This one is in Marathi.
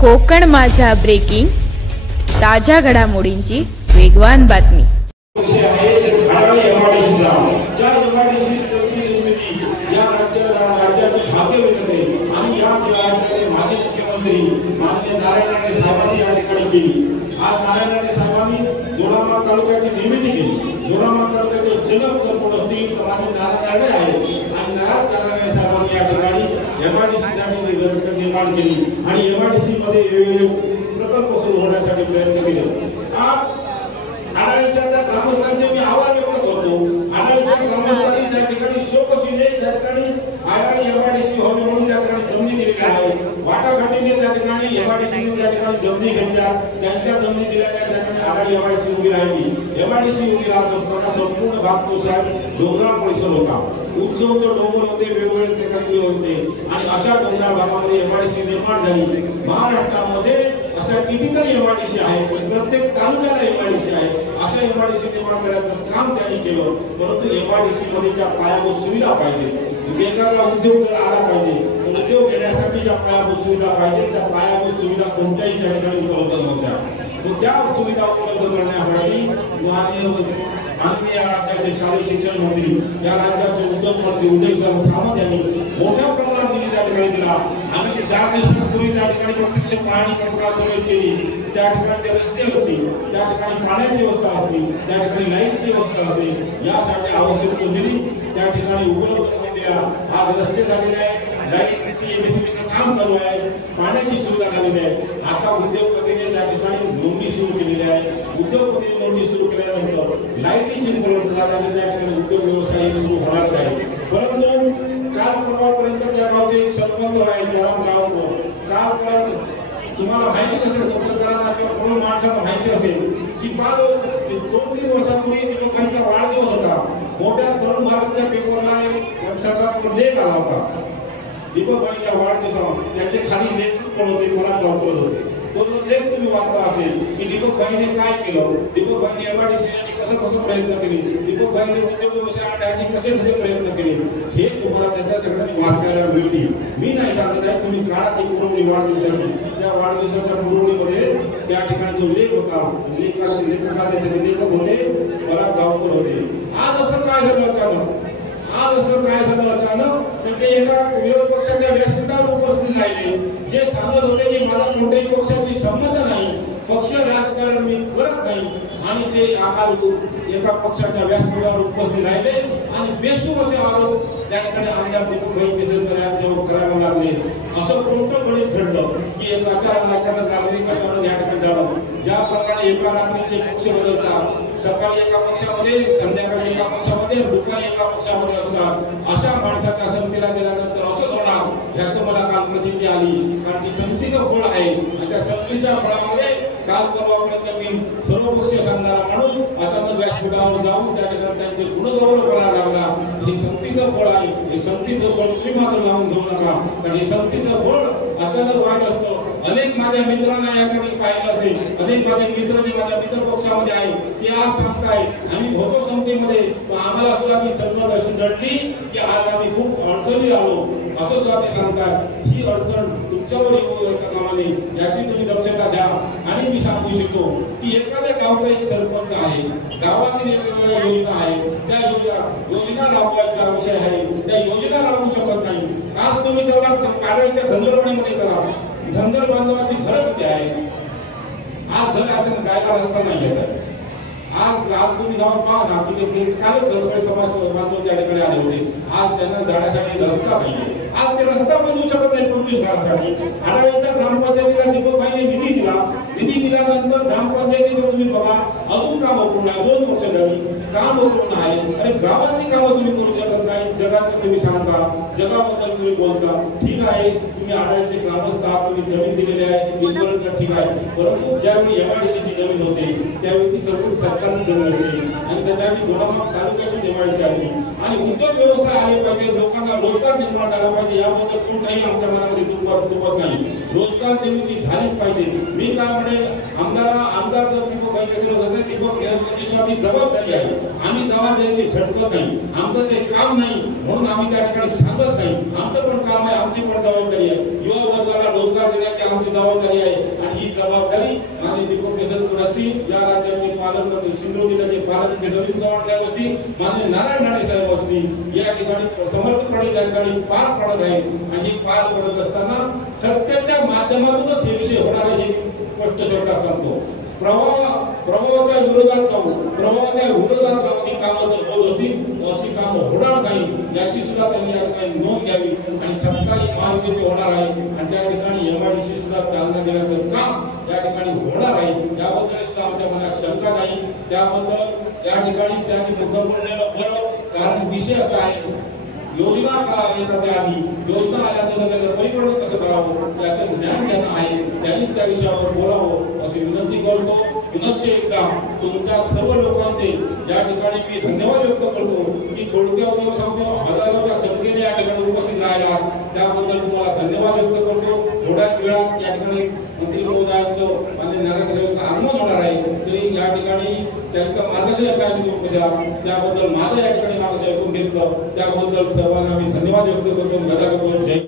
कोकण माझा ब्रेकिंग ताज्या घडामोडींची वेगवान बातमी। जोडामार तालुक्याची निर्मिती केली। जोडामार तालुक्याचे जनक जर कोण असतील तर माझे नारायण आहे आणि नारायण साहेबांनी या ठिकाणी एमआयडीसी निर्माण केली आणि एमआयडीसी मध्ये वेगवेगळे प्रकल्प सुरू होण्यासाठी प्रयत्न केले। आढळच्या ग्रामस्थांचे मी आवाज व्यक्त करतो। आढळच्या ग्रामस्थांनी त्या ठिकाणी शोकशीने त्या ठिकाणी आणि एमआयडीसी व्हावी म्हणून त्या ठिकाणी जमिनी दिलेल्या आहे। वाटाघाटीने त्या ठिकाणी एमआयडीसीने त्या ठिकाणी जमिनी घेतल्या, त्यांच्या जमिनी दिल्या, त्या ठिकाणी आघाडी एमआयडीसी उभी राहिली। एमआयडीसी उभी राहत असताना संपूर्ण भाग तो साहेब डोंगराळ परिसर होता। उंच उंच डोंगर होते, वेगवेगळे ठिकाणी होते आणि अशा डोंगराळ भागामध्ये एमआयडीसी निर्माण झाली। महाराष्ट्रामध्ये अशा कितीतरी एमआयडीसी आहे, प्रत्येक तालुक्याला एमआयडीसी आहे। अशा एमआयडीसी निर्माण करायचं काम त्यांनी केलं, परंतु एमआयडीसी मध्ये ज्या पायाभूत सुविधा पाहिजे, एखादा उद्योग जर आला पाहिजे, उद्योग घेण्यासाठी ज्या पायाभूत सुविधा पाहिजे त्या पायाभूत सुविधा कोणत्याही त्या ठिकाणी उपलब्ध नव्हत्या। त्या सुविधा उपलब्ध करण्यासाठी माननीय राज्याचे शालेय शिक्षण मंत्री, या राज्याचे उद्योग मंत्री उदय सामंत यांनी मोठ्या प्रमाणात निधी त्या ठिकाणी दिला। आम्ही 4 दिवसांपूर्वी त्या ठिकाणी प्रत्यक्ष पाहणी सुरुवात केली। त्या ठिकाणचे रस्ते होते, त्या ठिकाणी पाण्याची व्यवस्था होती, त्या ठिकाणी लाईटची व्यवस्था होती, यासाठी आवश्यक निधी त्या ठिकाणी उपलब्ध करून दिला। आज रस्ते झालेले आहे, लाईटची एमएसपीचं काम चालू आहे, पाण्याची सुविधा झालेली आहे। आता उद्योगपतीने त्या ठिकाणी नोंदणी सुरू केलेली आहे। उद्योगपतीने नोंदणी सुरू केल्यानंतर लाईटीची उपलब्ध झाल्याने त्या ठिकाणी उद्योग व्यवसाय सुरू होणार आहे। परंतु काल परवापर्यंत त्या गावचे सरपंच आहे गावकर, काल परत तुम्हाला माहिती असेल, पत्रकारांना किंवा कोणी माणसाला माहिती असेल की काल 2-3 वर्षांपूर्वी लोकांचा वाढदिवस होता। मोठ्या तरुण भारतच्या पेपरला एक सरकारकडून लेख आला होता दीपकभाईच्या वाढदिवसावर। त्याचे खाली लेख पण होते, मला गावकर होते। तो लेख तुम्ही वाचला असेल की दीपकभाईने काय केलं, दीपकभाईने एमआयडीसीसाठी कसं प्रयत्न केले, दीपकभाईने उद्योग व्यवसायासाठी कसे प्रयत्न केले, हे तुम्हाला त्याच्या ठिकाणी वाचायला मिळते। मी नाही सांगत आहे, तुम्ही काळात एक पुरवणी वाढदिवसाची त्या वाढदिवसाच्या पुरवणीमध्ये त्या ठिकाणी जो लेख होता, लेखकाचे लेखक होते मला गावकर होते। आज असं काय झालं अचानक, तर ते एका विरोध पक्षाच्या व्यासपीठावर उपस्थित राहिले, जे सांगत होते की मला कोणत्याही पक्षाशी संबंध नाही, पक्ष राजकारण मी करत नाही, आणि ते एका पक्षाच्या व्यासपीठावर उपस्थित राहिले आणि बेसुर असे आरोप त्या ठिकाणी आमच्या केसरकर करायला लागले। असं कोणतं गणित घडलं की एक अचानक नागरिक अचानक या ठिकाणी झालं। ज्याप्रमाणे एका रात्रीचे पक्ष बदलतात, सकाळी एका पक्षामध्ये, संध्याकाळी एका पक्षामध्ये, दुपारी एका पक्षामध्ये असतात, अशा माणसाच्या संगतीला गेल्यानंतर असं होणार याचं मला काल प्रचिती आली। कारण ती संगतीचं फळ आहे आणि त्या संगतीच्या फळामध्ये काल परवापर्यंत मी सर्वपक्षीय सांगणारा माणूस अचानक व्यासपीठावर जाऊन त्या ठिकाणी त्यांचे गुणगौरव करायला लागला। हे संगतीचं फळ आहे, हे संगतीचं फळ तुम्ही मात्र लावून घेऊ नका, कारण हे संगतीचं फळ अचानक वाईट असतं। अनेक माझ्या मित्रांना या ठिकाणी पाहिलं असेल, अनेक माझे मित्र जे माझ्या मित्र पक्षामध्ये आहे ते आज सांगताय आम्ही होतो संगतीमध्ये, आम्हाला सुद्धा ती संगत अशी दडली की आज आम्ही खूप अडचणी आलो, असं सुद्धा ते सांगतात। ही अडचण तुमच्यावर येऊ कामा नये याची तुम्ही दक्षता घ्या। आणि मी सांगू शकतो की एखाद्या गावचा एक सरपंच आहे, गावातील वेगवेगळ्या योजना आहे, त्या योजना राबवायचा विषय आहे, त्या योजना राबवू शकत नाही। आज तुम्ही त्याला पाडळीच्या धनगरवाडीमध्ये करा, धनगर बांधवाची घरं किती आहे, आज घर आपल्याला जायला रस्ता नाही आहे। आज तुम्ही जाऊन पाहा ना की कालच धनगरी समाज बांधव त्या ठिकाणी आले होते, आज त्यांना जाण्यासाठी रस्ता नाही। आज ते रस्ता बनवू शकत नाही 25 घरासाठी। आढळच्या ग्रामपंचायतीला दीपकभाईने निधी दिल्यानंतर ग्रामपंचायतीचं तुम्ही बघा अजून काम पूर्ण आहे, 2 वर्ष झाली काम पूर्ण आहे आणि गावातली कामं तुम्ही करू शकत नाही। जगाचं तुम्ही सांगता, जगाबद्दल तुम्ही बोलता, ठीक आहे तुम्ही आढळचे ग्रामस्थ आहात, तुम्ही जमीन दिलेली आहे इथपर्यंत ठीक आहे, परंतु ज्यावेळी एमआयडीसीची जमीन होती त्यावेळी ती सरकारची जमीन होती आणि त्यावेळी दोडामार्ग तालुक्याची एमआयडीसी आली आणि उद्योग व्यवसाय आले पाहिजे, लोकांना रोजगार निर्माण झाला पाहिजे, याबद्दल कुठेही आमच्या मनामध्ये दुमत नाही। रोजगार निर्मिती झालीच पाहिजे। मी काय म्हणेन, आमदार आमदार जर दीपक केसरी होते दीपक केसरीची आमची जबाबदारी आहे. आम्ही जबाबदारी झटकत नाही. आमचं ते काम नाही म्हणून आम्ही त्या ठिकाणी सांगत नाही. आमचं पण काम आहे, आमची पण जबाबदारी आहे. युवा वर्गाला रोजगार देण्याची आमची जबाबदारी आहे आणि ही जबाबदारी माझे दीपक केसरी असतील, या राज्याचे पालकमंत्री सिंधुदुर्ग जिल्ह्याचे पालकमंत्री रवींद्र चव्हाण साहेब असतील, माझे नारायण राणे साहेब असतील, या ठिकाणी समर्थपणे त्या ठिकाणी पार पडत आहे. आणि ही पार पडत असताना सत्याच्या माध्यमातूनच हे विषय होणार आहे हे स्पष्ट शब्दात सांगतो. प्रभावाच्या विरोधात जाऊ, प्रभावाच्या विरोधात जाऊन ही कामं जर होत होती अशी कामं होणार नाही याची सुद्धा त्यांनी या ठिकाणी नोंद घ्यावी. आणि सत्ता ही महायुतीची होणार आहे आणि त्या ठिकाणी एमआयडीसी सुद्धा चालना देण्याचं काम या ठिकाणी होणार आहे. याबद्दल सुद्धा आमच्या मनात शंका नाही. त्याबद्दल या ठिकाणी त्यांनी मुद्दा बोललेलं बरं, कारण विषय असा आहे योजना का एखाद्या आधी योजना आल्यानंतर त्याचं परिपूर्ण कसं करावं याचं ज्ञान ज्यांना आहे त्यांनी त्या विषयावर बोलावं अशी विनंती करतो. पुनश्च एकदा तुमच्या सर्व लोकांचे या ठिकाणी मी धन्यवाद व्यक्त करतो की थोडक्यात सांगतो हजारोच्या संख्येने या ठिकाणी उपस्थित राहिला त्याबद्दल तुम्हाला धन्यवाद व्यक्त करतो. थोड्याच वेळात या ठिकाणी मंत्री महोदयांचं आणि नारायण साहेबांचं आगमन होणार आहे. तरी या ठिकाणी त्यांचं मार्गदर्शन काय त्याबद्दल माझं या ठिकाणी मार्गदर्शन ऐकून घेतलं त्याबद्दल सर्वांना मी धन्यवाद व्यक्त करतो. जय